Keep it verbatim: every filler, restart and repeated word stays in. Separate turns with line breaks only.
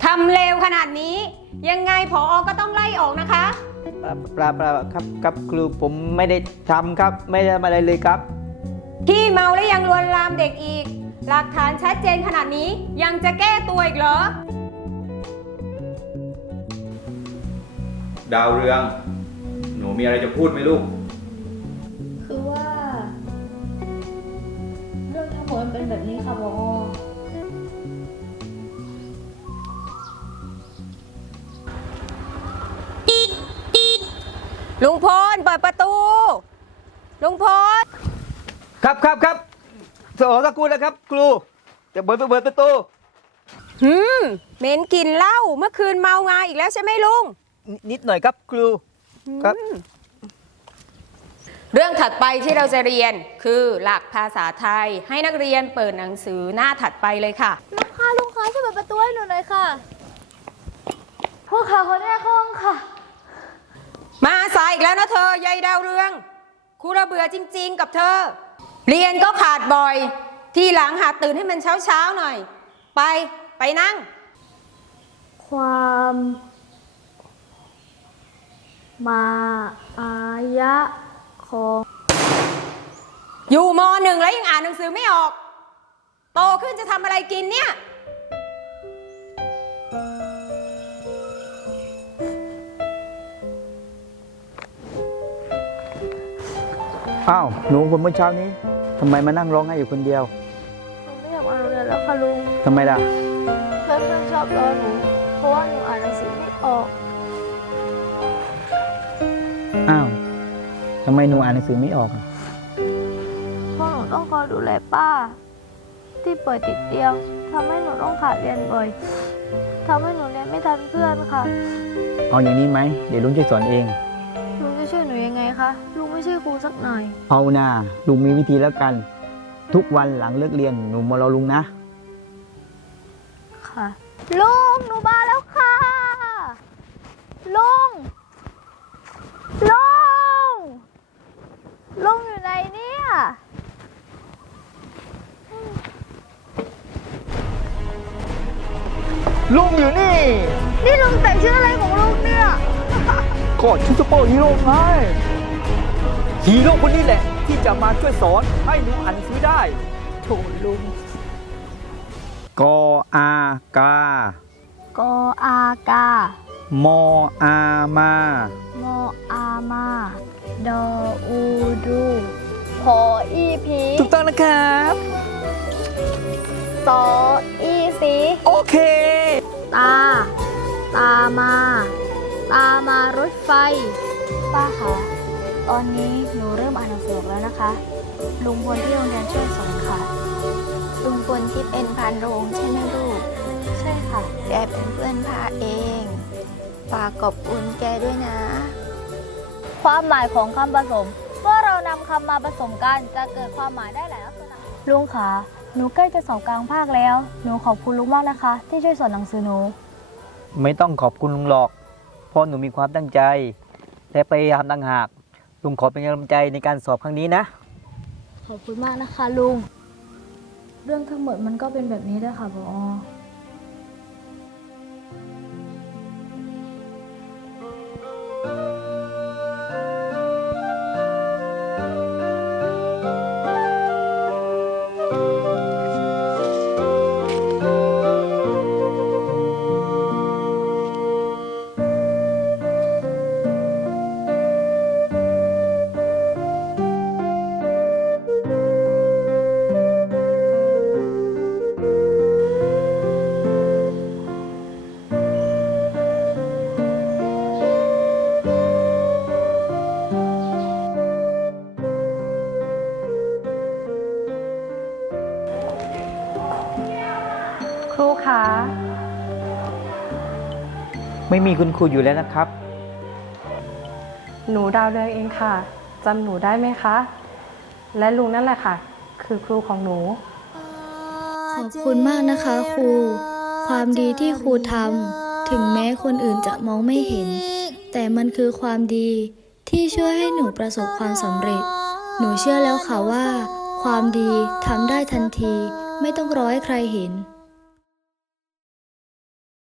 ำเลวขนาดนี้ยังไงผอ.ก็ต้องไล่ออกนะคะ
ปลาปลาครับครับครูผมไม่ได้ทำครับไม่ได้ทำอะไรเลยครับ
ที่เมาและยังลวนลามเด็กอีกหลักฐานชัดเจนขนาดนี้ยังจะแก้ตัวอีกเหรอ
ดาวเรืองหนูมีอะไรจะพูดไหมลูก
คือว่าเรื่องทั้งหมดมันเป็นแบบนี้ค่ะผอ.
ลุงพลเปิดประตูลุงพล
ครับครับครับสอสักครู่นะครับครูจะเปิดเปิดประตู
หืมเหม็นกลิ่นเหล้าเมื่อคืนเมามาอีกแล้วใช่ไหมลุง
นิดหน่อยครับครูครับ
เรื่องถัดไปที่เราจะเรียนคือหลักภาษาไทยให้นักเรียนเปิดหนังสือหน้าถัดไปเลยค่ะ
ลุงคะลุงคะช่วยเปิดประตูให้หนูหน่อยค่ะพวกเขาคนแรกห้องค่ะ
มาสายอีกแล้วนะเธอยายดาวเรืองครูระเบื่อจริงๆกับเธอเรียนก็ขาดบ่อยทีหลังหาตื่นให้มันเช้าๆหน่อยไปไปนั่ง
ความมาอายะของ
อยู่ม.หนึ่งแล้วยังอ่านหนังสือไม่ออกโตขึ้นจะทำอะไรกินเนี่ย
อ้าวหนูคนเมื่อเช้านี้ทำไมมานั่งร้องไห้อยู่คนเดียว
หนูไม่อยากมาโรงเรียนแล้วค่ะลุง
ทำไมล่ะ
เพื่อนเพื่อนชอบล้อหนูเพราะว่าหนูอ่านหนังสือไม่ออก
อ้าวทำไมหนูอ่านหนังสือไม่ออก
เพราะหนูต้องคอยดูแลป้าที่ป่วยติดเตียงทำให้หนูต้องขาดเรียนบ่อยทำให้หนูเรียนไม่ทันเพื่อนค่ะ
เอาอย่างนี้ไหมเดี๋ยวลุงจะสอนเอง
ลุงจะช่วยหนูยังไงคะลุงไม่ใช่ครูสักหน่อย
เอาหน้าลุงมีวิธีแล้วกันทุกวันหลังเลิกเรียนหนูมารอลุงนะ
ค่ะลุงหนูมาแล้วค่ะลุงลุงลุงอยู่ไหนเนี่ย
ลุงอยู่นี่
นี่ลุงแต่งชื่ออะไรของลุงเนี่ย
ก็ชุดซุปเปอร์ฮีโร่ไงฮีโร่คนนี้แหละที่จะมาช่วยสอนให้หนูอ่านหนังสือได้โถลุงกออากาก
ออากาม
ออามาม
ออามาดออูดูพออีพี
ถูกต้องนะครับ
สออีสี
โอเค
ตาตามาตามารถไฟป้าคะตอนนี้หนูเริ่มอ่านหนังสือแล้วนะคะลุงพลที่โรงเรียนช่วยสอนค่ะ
ลุงพลที่เป็นพานโรงใช่ไหมลูก
ใช่ค่ะ
แกเป็นเพื่อนพาเองฝากขอบคุณแกด้วยนะ
ความหมายของคำผสมเมื่อเรานำคำมาผสมกันจะเกิดความหมายได้หลายลักษณะลุงคะหนูใกล้จะสอบกลางภาคแล้วหนูขอบคุณลุงมากนะคะที่ช่วยสอนหนังสือหนู
ไม่ต้องขอบคุณลุงหรอกเพราะหนูมีความตั้งใจและพยายามต่างหากลุงขอเป็นกำลังใจในการสอบครั้งนี้นะ
ขอบคุณมากนะคะลุงเรื่องทั้งหมดมันก็เป็นแบบนี้ด้วยค่ะผอ.
ครูคะ
ไม่มีคุณครูอยู่แล้วนะครับ
หนูดาวเรืองเองค่ะจำหนูได้ไหมคะและลุงนั่นแหละค่ะคือครูของหนู
ขอบคุณมากนะคะครูความดีที่ครูทำถึงแม้คนอื่นจะมองไม่เห็นแต่มันคือความดีที่ช่วยให้หนูประสบความสำเร็จหนูเชื่อแล้วค่ะว่าความดีทำได้ทันทีไม่ต้องรอให้ใครเห็น